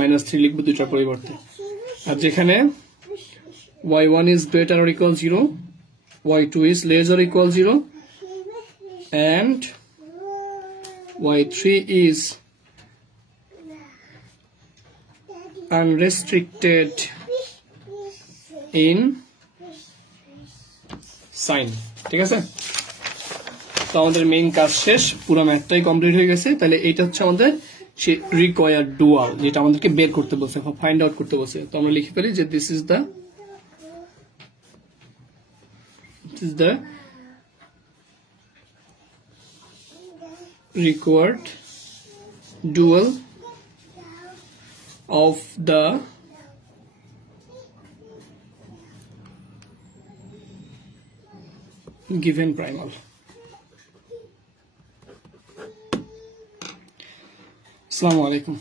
minus 3 লিখবো দুইটার পরিবর্তে। আর যেখানে y1 is greater or equal 0, y2 is less or equal 0, and y3 is unrestricted in sign, ঠিক আছে? তো আমাদের মেইন কাজ শেষ, পুরো ম্যাথটাই কমপ্লিট হয়ে গেছে। তাহলে এটা হচ্ছে আমাদের সে রিকোয়ার্ড ডুয়াল, যেটা আমাদেরকে বের করতে বলছে, ফাইন্ড আউট করতে বলছে। তো আমরা লিখে ফেলি যে this is the required dual of the given primal. Assalamu alaikum.